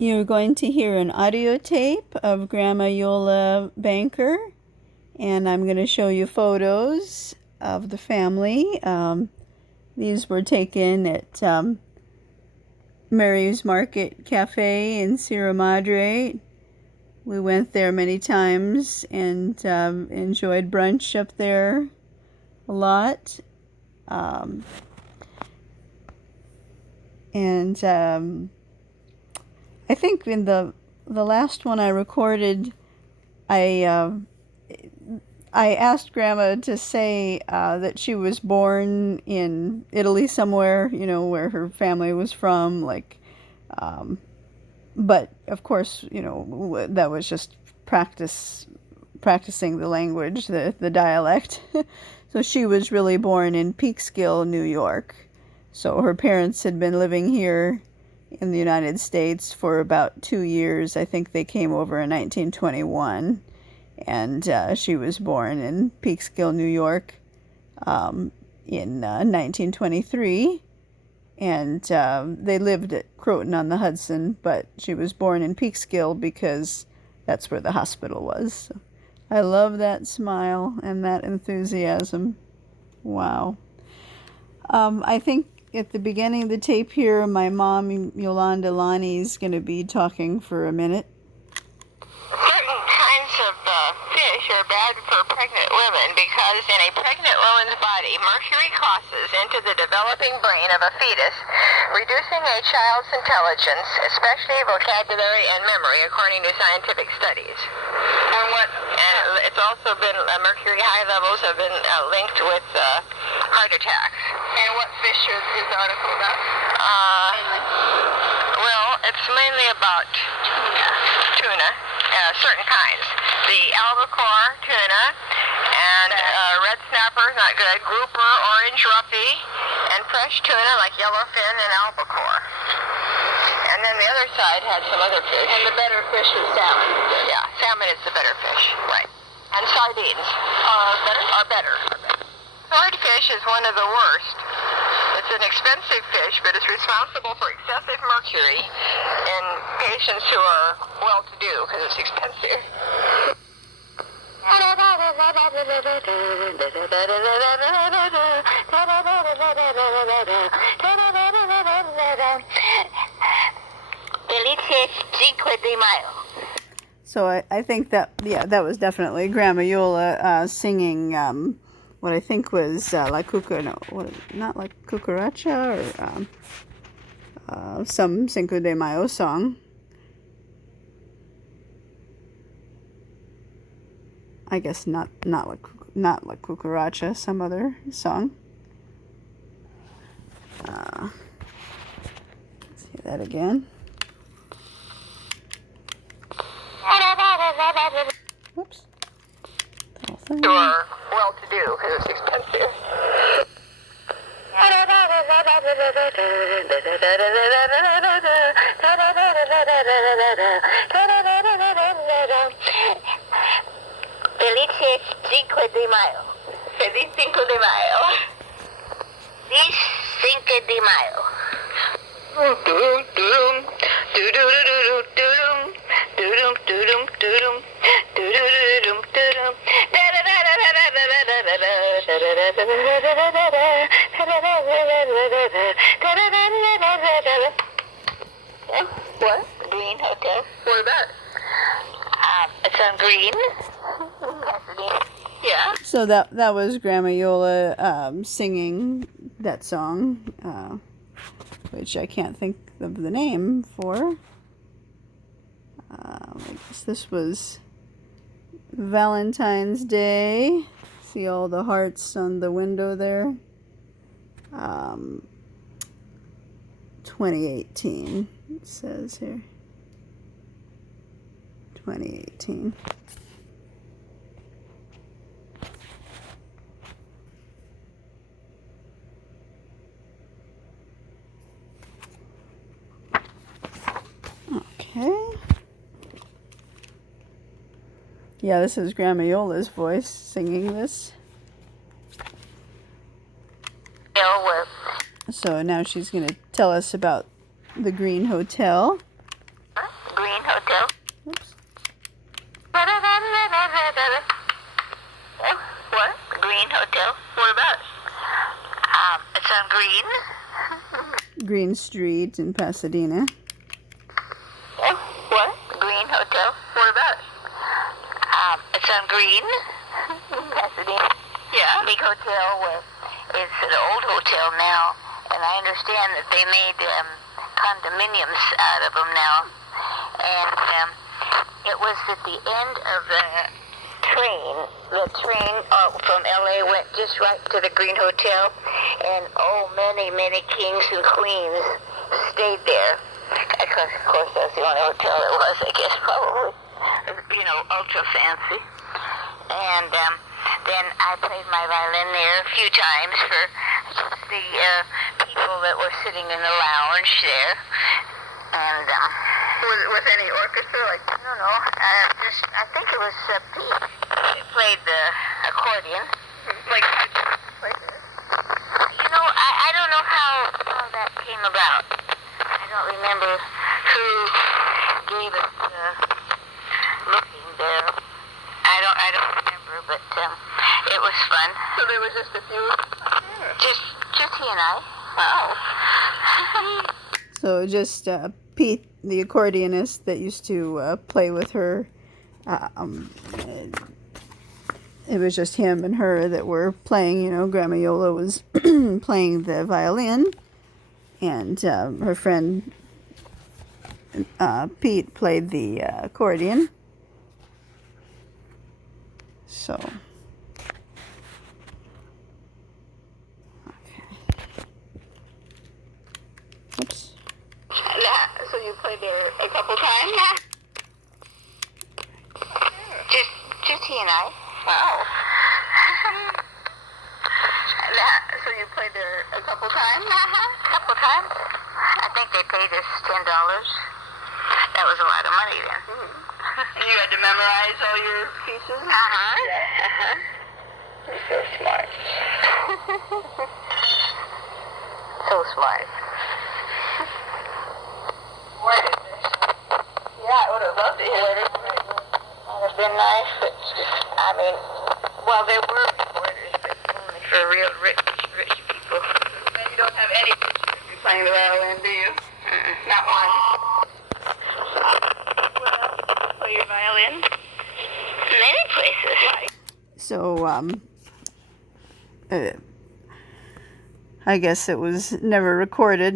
You're going to hear an audio tape of Grandma Iole Banker, and I'm going to show you photos of the family. These were taken at Mary's Market Cafe in Sierra Madre. We went there many times and enjoyed brunch up there a lot. I think in the last one I recorded, I asked Grandma to say that she was born in Italy somewhere, you know, where her family was from, like, but of course, you know, that was just practicing the language, the dialect. So she was really born in Peekskill, New York. So her parents had been living here in the United States for about 2 years. I think they came over in 1921, and she was born in Peekskill, New York, in 1923, and they lived at Croton-on-the-Hudson, but she was born in Peekskill because that's where the hospital was. So I love that smile and that enthusiasm. Wow. I think at the beginning of the tape here, my mom, Yolanda Lonnie, is going to be talking for a minute. Certain kinds of fish are bad for pregnant women because in a pregnant woman's body, mercury crosses into the developing brain of a fetus, reducing a child's intelligence, especially vocabulary and memory, according to scientific studies. And it's also been, mercury high levels have been linked with heart attacks. And what fish is the article about? Well, it's mainly about tuna, certain kinds. The albacore tuna and red snapper is not good. Grouper, orange roughy, and fresh tuna like yellowfin and albacore. And then the other side had some other fish. And the better fish is salmon. Yeah, salmon is the better fish, right. And sardines are better. Swordfish is one of the worst. It's an expensive fish, but it's responsible for excessive mercury in patients who are well-to-do because it's expensive. Felice 5 de Mayo. So I think that, yeah, that was definitely Grandma Iole singing what I think was La not La Cucaracha, or some Cinco de Mayo song. I guess not La Cucaracha, some other song. Let's see that again. Whoops. Who are well-to-do because it's expensive. Felice 5 de Mayo. Feliz 5 de Mayo. Feliz 5 de Mayo. What? Green Hotel. What about it? It's on green. Yeah. So that was Grandma Iole singing that song, which I can't think of the name for. I guess this was Valentine's Day. See all the hearts on the window there. 2018, it says here. 2018. Okay. Yeah, this is Grandma Iole's voice singing this. So now she's going to tell us about the Green Hotel. Green Hotel. Oops. What? Green Hotel. What about it? It's on Green. Green Street in Pasadena. What? Green Hotel. What about it? It's on Green. Pasadena. Yeah. Big hotel. It's an old hotel now, and I understand that they made condominiums out of them now. And it was at the end of the train. The train from LA went just right to the Green Hotel, and many, many kings and queens stayed there. Of course, that's the only hotel it was, I guess, probably. Ultra fancy. And then I played my violin there a few times for the people that were sitting in the lounge there. And with any orchestra, like, I don't know, I think it was Pete. They played the accordion. Like, I don't know how that came about. I don't remember who gave us looking there. I don't remember, but it was fun. So there was just a few? Just he and I. Wow. So just Pete, the accordionist that used to play with her, it was just him and her that were playing. Grandma Iole was playing the violin, and her friend Pete played the accordion. So, okay. Oops. So you played there a couple times? Just he and I. Wow. So you played there a couple times? A couple times. I think they paid us $10. That was a lot of money then. And you had to memorize all your pieces? You're so smart. So smart. Yeah, I would have loved to hear it. Would have been nice, but there were recorders, but only for real rich people. And you don't have any pictures of you playing the violin, do you? Not one. Play your violin? Many places. Like. So, I guess it was never recorded,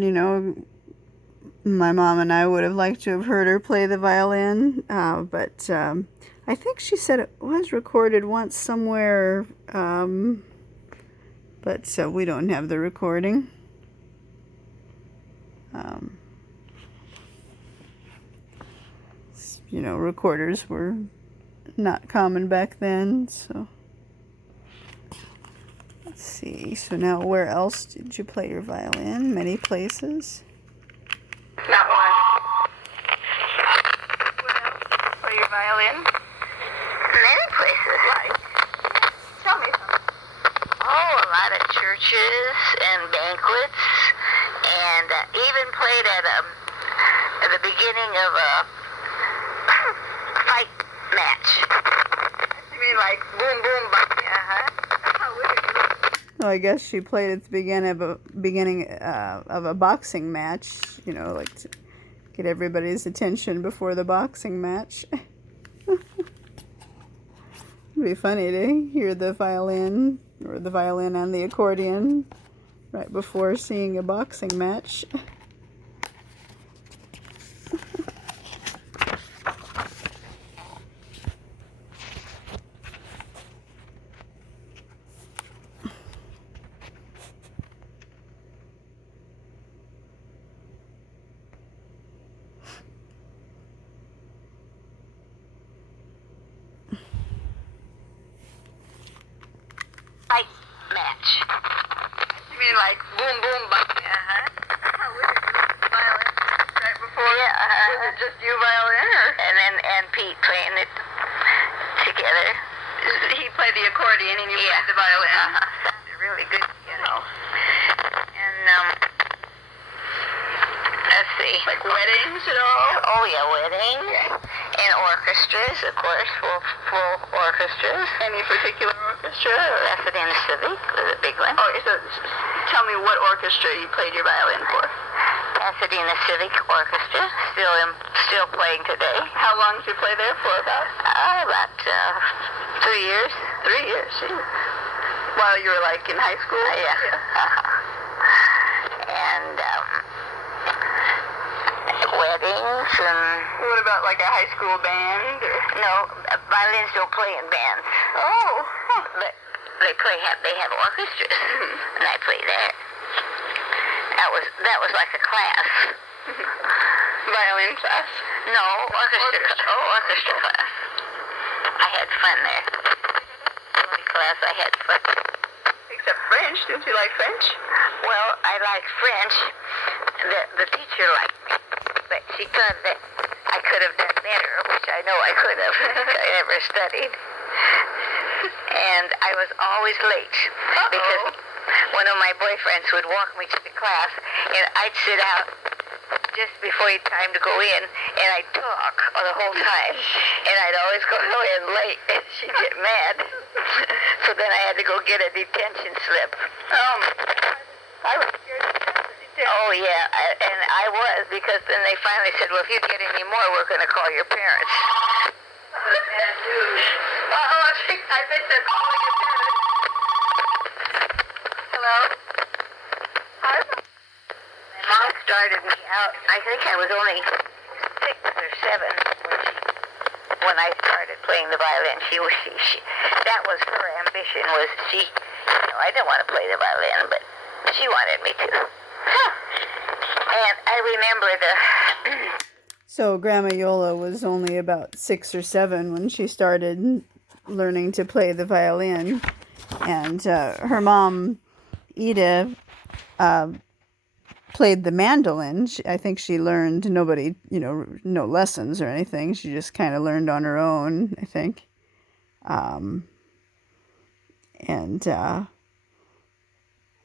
My mom and I would have liked to have heard her play the violin, but I think she said it was recorded once somewhere, but we don't have the recording. Recorders were not common back then, so let's see. So now, where else did you play your violin? Many places. Not one. Where else play your violin? Many places. Like? Tell me something. A lot of churches and banquets, and even played at the beginning of a fight match. You mean like boom, boom, bang? How would it Oh, I guess she played at the beginning of a boxing match, like to get everybody's attention before the boxing match. It'd be funny to hear the violin and the accordion right before seeing a boxing match. fight match? You mean like boom, boom, bang? How would it do violin right before? Yeah. Was it just you violin, or? And Pete playing it together. He played the accordion and you played the violin. Sounded really good, And let's see. Like weddings at all? Oh, yeah, weddings. And orchestras, of course, full orchestras. Any particular orchestra? Pasadena Civic was a big one. Oh, so tell me what orchestra you played your violin for. Pasadena Civic Orchestra, still playing today. How long did you play there for about? About 3 years. 3 years, geez. While you were like in high school? And weddings and... What about like a high school band? Or? No, violins don't play in bands. Oh. But they have orchestras, and I play there. That was like a class. Violin class? No, orchestra class. I had fun there. Only class I had fun. Except French. Didn't you like French? Well, I liked French. The teacher liked me, but she thought that I could have done better, which I know I could have. I never studied. And I was always late because one of my boyfriends would walk me to the class, and I'd sit out just before he had time to go in, and I'd talk the whole time, and I'd always go in late, and she'd get mad. So then I had to go get a detention slip. I was scared to death. Oh, yeah, and I was, because then they finally said, well, if you get any more, we're going to call your parents. I bet they're calling your parents. Hello? Hi. My mom started me out, I think I was only 6 or 7 when I started playing the violin. She that was her ambition, I didn't want to play the violin, but she wanted me to. And I remember So Grandma Iole was only about 6 or 7 when she started learning to play the violin, and her mom, Ida, played the mandolin. I think she learned no lessons or anything. She just kind of learned on her own, I think.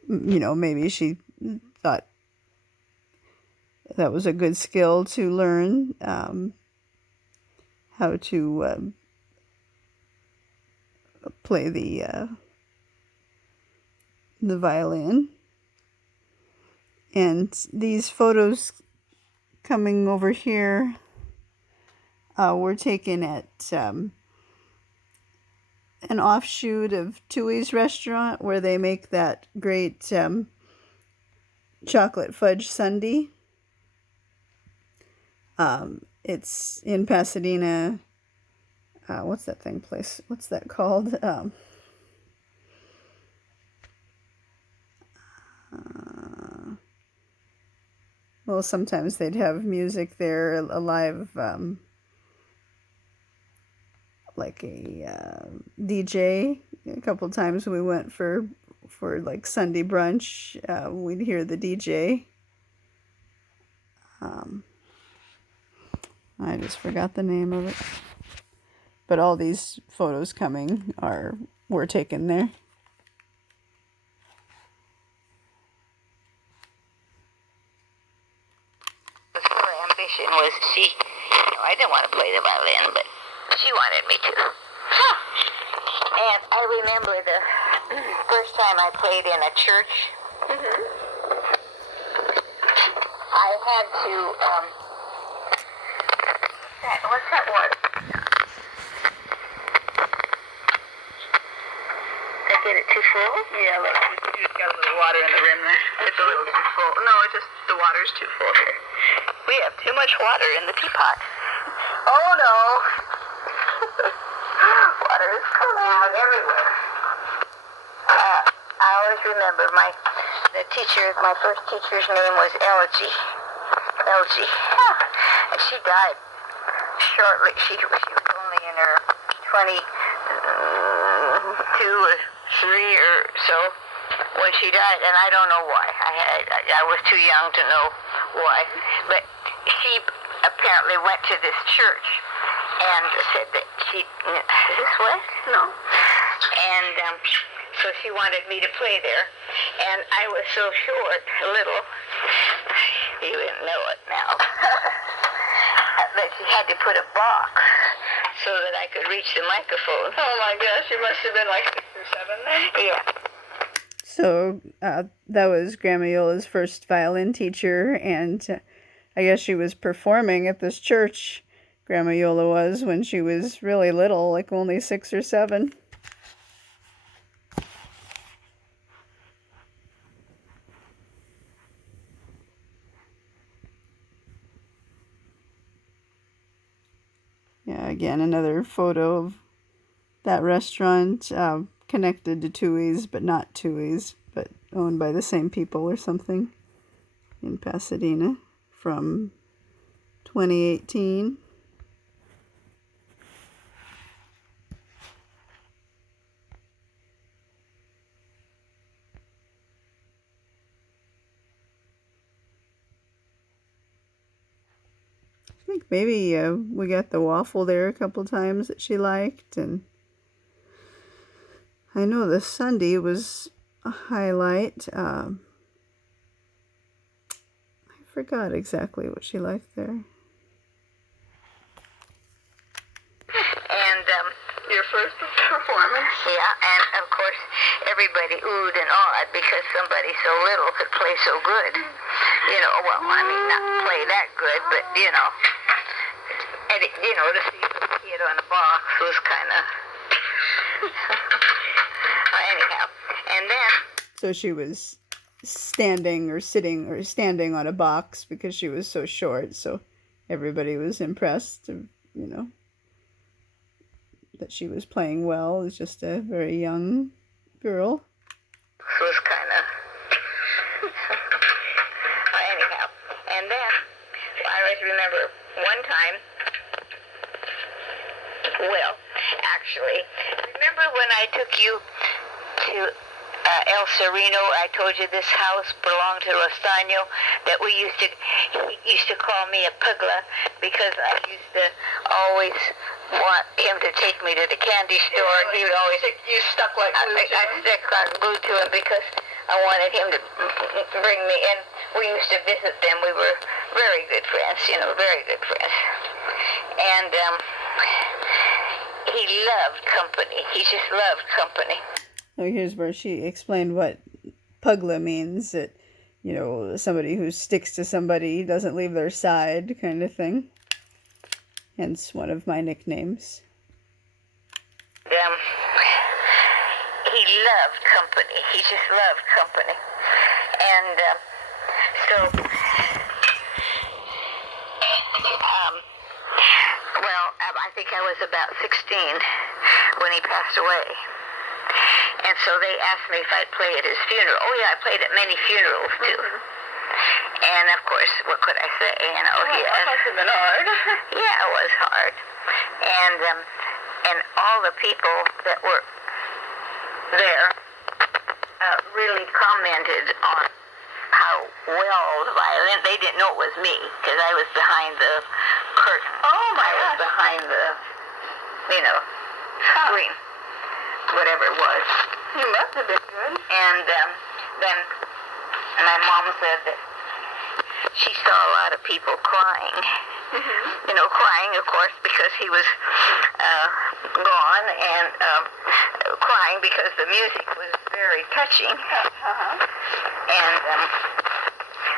Maybe she thought that was a good skill to learn, how to play the violin. And these photos coming over here were taken at an offshoot of Tui's restaurant, where they make that great chocolate fudge sundae. It's in Pasadena. What's that place? What's that called? Well, sometimes they'd have music there, a live, like a DJ. A couple times we went for like Sunday brunch, we'd hear the DJ. I just forgot the name of it. But all these photos coming were taken there. her ambition was I didn't want to play the violin, but she wanted me to. And I remember the first time I played in a church. I had to, what's that one? Did I get it too full? Yeah, look, you just got a little water in the rim there. It's a little too full. No, it's just the water's too full here. We have too much water in the teapot. Oh no! Water is coming out everywhere. I always remember my first teacher's name was Elgie. And she died shortly. She was only in her 22 or 3 or so when she died, and I don't know why. I was too young to know why. But she apparently went to this church and said that is this what? No. And so she wanted me to play there, and I was so short, little, you wouldn't know it now. But she had to put a box so that I could reach the microphone. Oh my gosh, you must have been like 6 or 7 then? Yeah. So that was Grandma Iola's first violin teacher, and I guess she was performing at this church, Grandma Iola was, when she was really little, like only 6 or 7. Yeah, again, another photo of that restaurant, connected to Tui's, but not Tui's, but owned by the same people or something, in Pasadena from 2018. I think maybe we got the waffle there a couple times that she liked, and I know the sundae was a highlight. I forgot exactly what she liked there. And Your first performance? yeah, and of course everybody oohed and awed because somebody so little could play so good. You know, well, I mean, not play that good, but you know, and it, you know, to see a kid on a box was kind of anyhow. And then So she was standing or sitting or standing on a box because she was so short, so everybody was impressed, you know, that she was playing well as just a very young girl. was kind of anyhow. And then I always remember one time, well, actually, remember when I took you to El Sereno? I told you this house belonged to Rostaño, that he used to call me a pugla because I used to always want him to take me to the candy store, and he would always... You stuck like glue to I him? stuck on glued to him because I wanted him to bring me in. We used to visit them. We were very good friends, you know, very good friends. And he loved company. He just loved company. So here's where she explained what pugla means, that, you know, somebody who sticks to somebody, doesn't leave their side, kind of thing. Hence one of my nicknames. He loved company. He just loved company. And I think I was about 16 when he passed away. And so they asked me if I'd play at his funeral. Oh yeah, I played at many funerals too. And of course, what could I say? You know, That must have been hard. yeah, it was hard. And all the people that were there really commented on how well the violin. They didn't know it was me because I was behind the curtain. Oh my I was gosh. behind the, you know, screen, whatever it was. You must have been good. And then my mom said that she saw a lot of people crying. You know, crying, of course, because he was gone, and crying because the music was very touching. And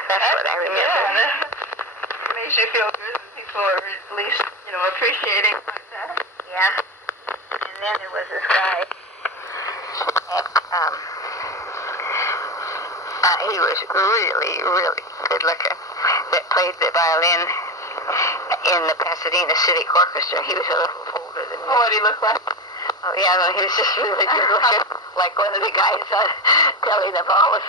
that's what I remember. Yeah, that makes you feel good when people are at least, you know, appreciating like that. Yeah. And then there was this guy. He was really, really good looking. That played the violin in the Pasadena City Orchestra. He was a little older than me. Oh, what did he look like? Oh yeah, no, he was just really good looking, like one of the guys on telenovelas.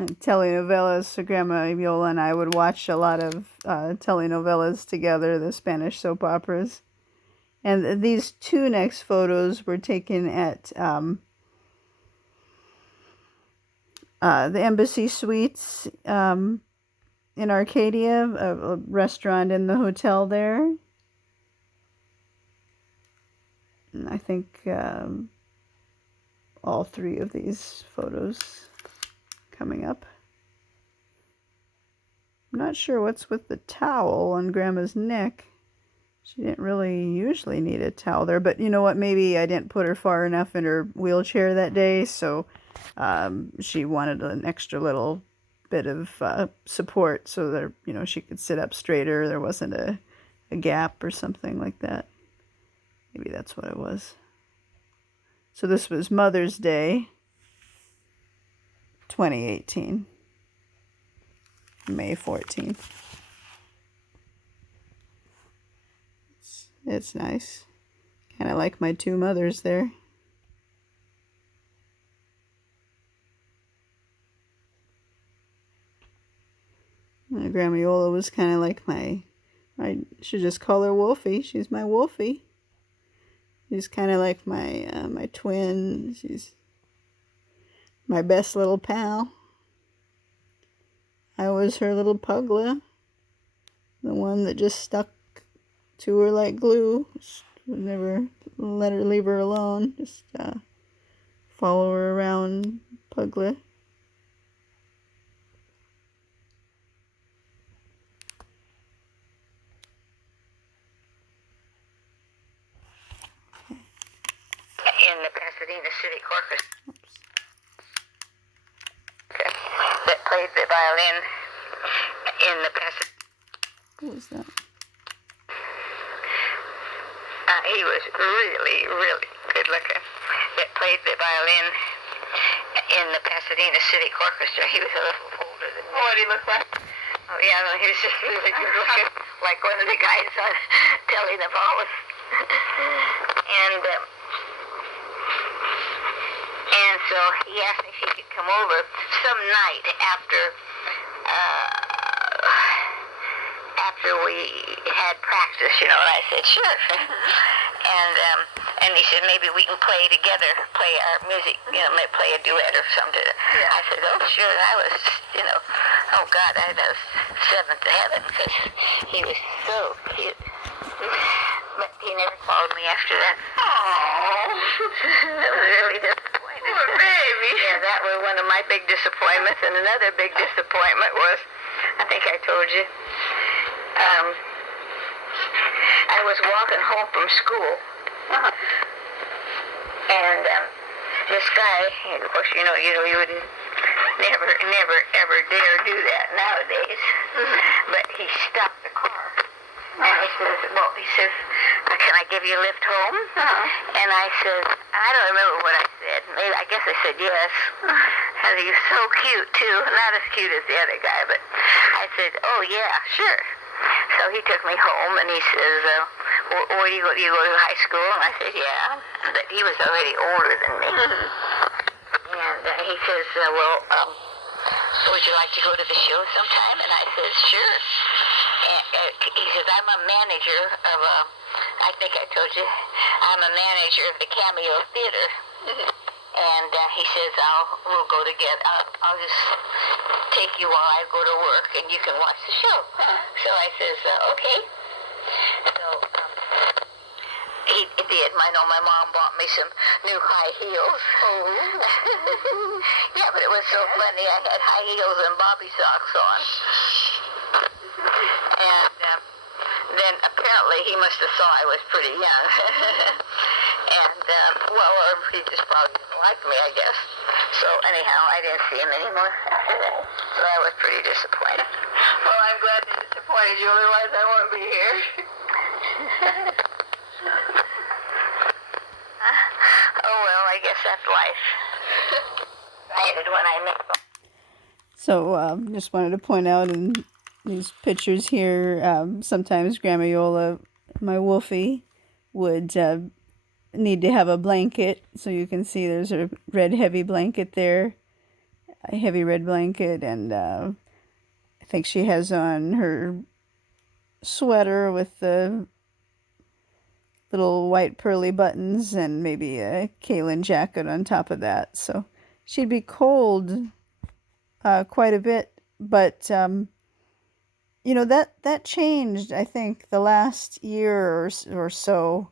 And Telenovelas, so Grandma Viola and I would watch a lot of telenovelas together, the Spanish soap operas. And these two next photos were taken at the Embassy Suites in Arcadia, a restaurant in the hotel there. And I think all three of these photos coming up. I'm not sure what's with the towel on Grandma's neck. She didn't really usually need a towel there, but you know what? Maybe I didn't put her far enough in her wheelchair that day, so she wanted an extra little bit of support so that, you know, she could sit up straighter. There wasn't a gap or something like that. Maybe that's what it was. So this was Mother's Day, 2018, May 14th. It's nice. Kind of like my two mothers there. My Grandma Iole was kind of like I should just call her Wolfie. She's my Wolfie. She's kind of like my twin. She's my best little pal. I was her little pugla, the one that just stuck to her like glue. Would never let her leave her alone. Just follow her around, pugla. In the Pasadena City Corpus. Okay. That played the violin in the Pasadena. Who was that? He was really, really good looking. That played the violin in the Pasadena City Orchestra. He was a little older than me. What did he look like? Oh yeah, no, he was just really good looking, like one of the guys on telenovelas. And so he asked me if he could come over some night after we had practice, you know, and I said, sure. And he said, maybe we can play together, play our music, you know, maybe play a duet or something. Yeah. I said, oh, sure. And I was, you know, oh, God, I was seventh to heaven because he was so cute. But he never called me after that. Oh, That was really disappointing. poor baby. Yeah, that was one of my big disappointments. And another big disappointment was, I think I told you, I was walking home from school. And this guy, of course, you wouldn't never, ever dare do that nowadays. But he stopped the car. And he says, can I give you a lift home? And I said, I don't remember what I said. Maybe, I guess I said yes. And he was so cute, too. Not as cute as the other guy, but I said, oh, yeah, sure. So he took me home, and he says, where do you go? Do you go to high school? And I said, yeah. But he was already older than me. And he says, would you like to go to the show sometime? And I said, sure. And he says, I'm a manager of I think I told you, I'm a manager of the Cameo Theater. And he says, we'll go together. I'll just take you while I go to work, and you can watch the show. So I says, okay. So he did. I know my mom bought me some new high heels. Yeah, but it was so funny. I had high heels and bobby socks on. And then apparently he must have thought I was pretty young. And, or he just probably didn't like me, I guess. So anyhow, I didn't see him anymore after that. So I was pretty disappointed. Well, I'm glad they disappointed you, otherwise I won't be here. Oh, well, I guess that's life. I ended when I met them. So just wanted to point out in these pictures here, sometimes Grandma Iole, my Wolfie, would need to have a blanket. So you can see there's a red heavy blanket there, a heavy red blanket, and I think she has on her sweater with the little white pearly buttons and maybe a kaolin jacket on top of that. So she'd be cold quite a bit, but you know, that changed, I think, the last year or so.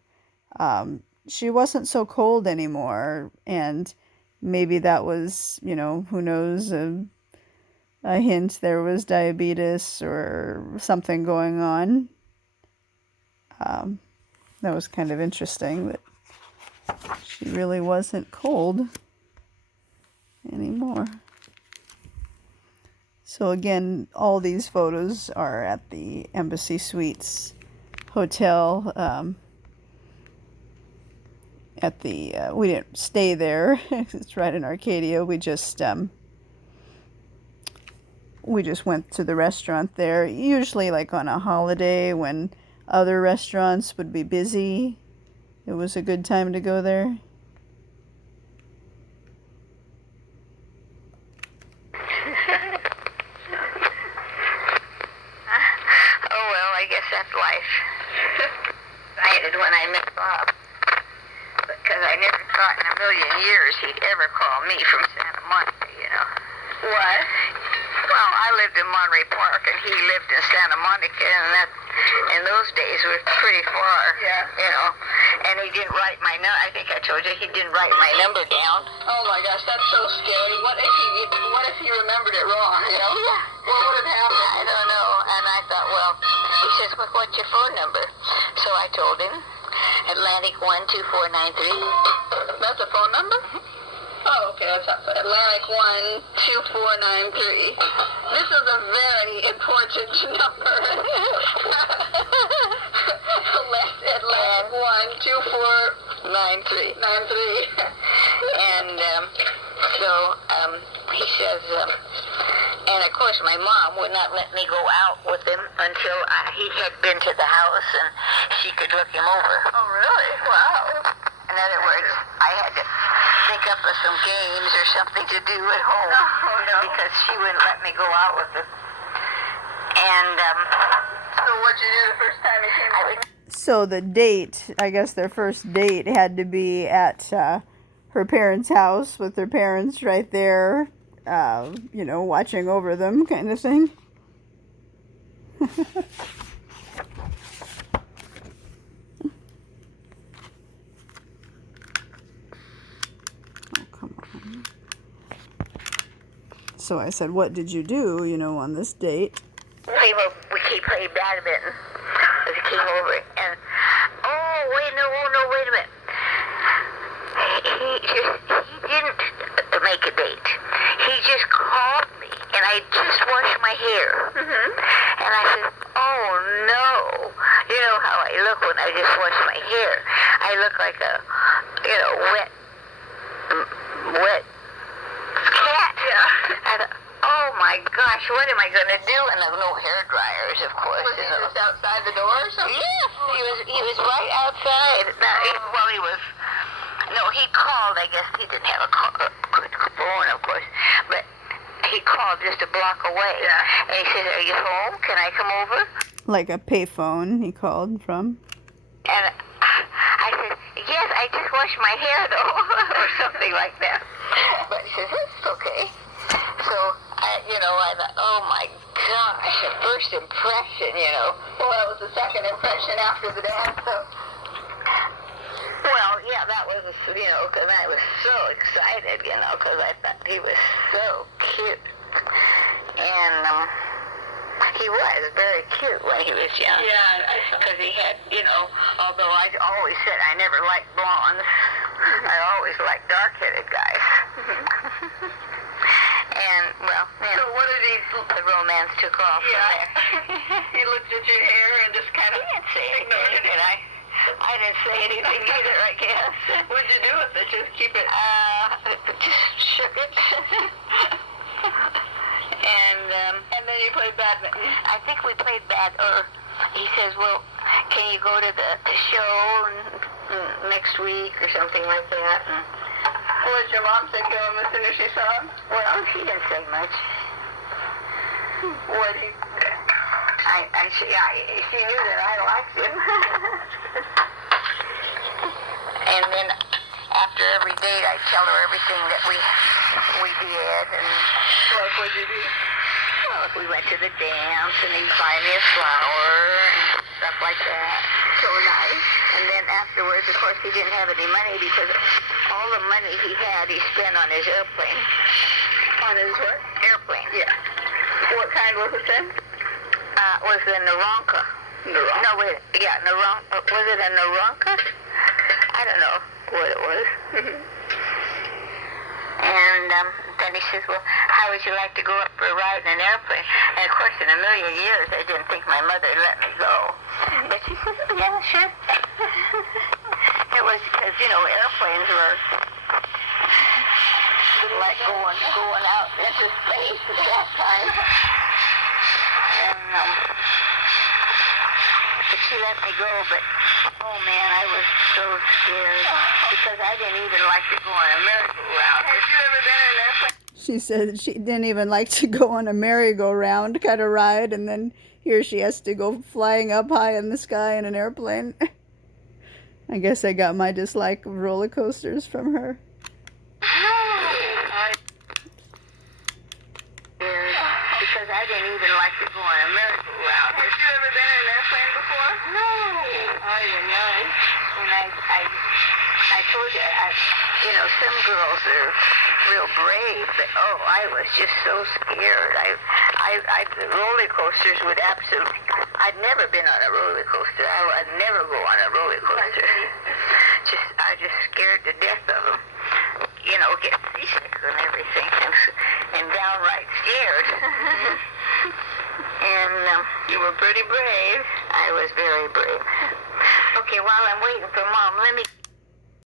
She wasn't so cold anymore, and maybe that was, you know, who knows, a hint there was diabetes or something going on. That was kind of interesting that she really wasn't cold anymore. So again, all these photos are at the Embassy Suites Hotel. We didn't stay there. It's right in Arcadia. We just went to the restaurant there. Usually, like on a holiday when other restaurants would be busy, it was a good time to go there. Oh well, I guess that's life. Excited when I met Bob, because I never thought in a million years he'd ever call me from Santa Monica, you know. What? Well, I lived in Monterey Park, and he lived in Santa Monica, and that, in those days, was pretty far. Yeah. You know, and he didn't write my number. I think I told you he didn't write my number down. Oh my gosh, that's so scary. What if he remembered it wrong? You know? Yeah. What would have happened? I don't know. And I thought, well, he says, well, what's your phone number? So I told him, Atlantic 12493. That's a phone number? Oh, okay, that's Atlantic 12493. This is a very important number. Atlantic 12493. And he says, and of course my mom would not let me go out with him until he had been to the house and she could look him over. Oh, really? Wow. In other words, I had to think up of some games or something to do at home. Oh, no. Because she wouldn't let me go out with him. And, so what'd you do the first time he came over? So the date, I guess their first date had to be at her parents' house with their parents right there, you know, watching over them kind of thing. So I said, what did you do, you know, on this date? We played badminton. He came over and, wait a minute. He didn't make a date. He just called me and I just washed my hair. Mm-hmm. And I said, oh no. You know how I look when I just wash my hair. I look like a, you know, wet cat. Yeah. I thought, oh my gosh, what am I going to do? And there were no hair dryers, of course. Was he just outside the door or something? Yes, he was right outside. He called. I guess he didn't have a phone, of course, but he called just a block away. Yeah. And he said, are you home? Can I come over? Like a payphone he called from. And I said, yes, I just washed my hair, though, or something like that. But he says, it's okay. So, I thought, oh my gosh, the first impression, you know. Well, that was the second impression after the dance, so. Well, yeah, that was, because I was so excited, because I thought he was so cute. And he was very cute when he was young. Yeah, because he had, although I always said I never liked blondes, I always liked dark-headed guys. And, well, so what did the romance took off from there. He looked at your hair and just kind of... He didn't say anything, did I? I didn't say anything either, I guess. What'd you do with it? Just keep it... just shook it. And then you played badminton. I think we played he says, well, can you go to the show next week or something like that? And, what did your mom say to him as soon as she saw him? Well, she didn't say much. What did he say? She knew that I liked him. And then after every date, I'd tell her everything that we did. And what would you do? Well, if we went to the dance, and he'd buy me a flower and stuff like that. So nice. And then afterwards, of course, he didn't have any money because all the money he had, he spent on his airplane. On his what? Airplane. Yeah. What kind was it then? Was a Naranka. Naranka? No, wait, yeah, Naranka. Was it a Naranka? I don't know what it was. And then he says, well, how would you like to go up for a ride in an airplane? And of course, in a million years, I didn't think my mother would let me go. But she says, yeah, sure. It was because, you know, airplanes were like going out into space at that time. And but she let me go, but oh man, I was so scared because I didn't even like to go on a merry-go-round. Have you ever been in an airplane? She said she didn't even like to go on a merry-go-round kind of ride, and then here she has to go flying up high in the sky in an airplane. I guess I got my dislike of roller coasters from her. Because I didn't even like to go on a merry-go-round. Have you ever been in an airplane before? No. Oh, you know. And I told you, you know, some girls are real brave, but oh, I was just so scared. The roller coasters would absolutely. I'd never been on a roller coaster. I'd never go on a roller coaster. I just scared to death of them. You know, get seasick and everything, and downright scared. And You were pretty brave. I was very brave. Okay, while I'm waiting for Mom, let me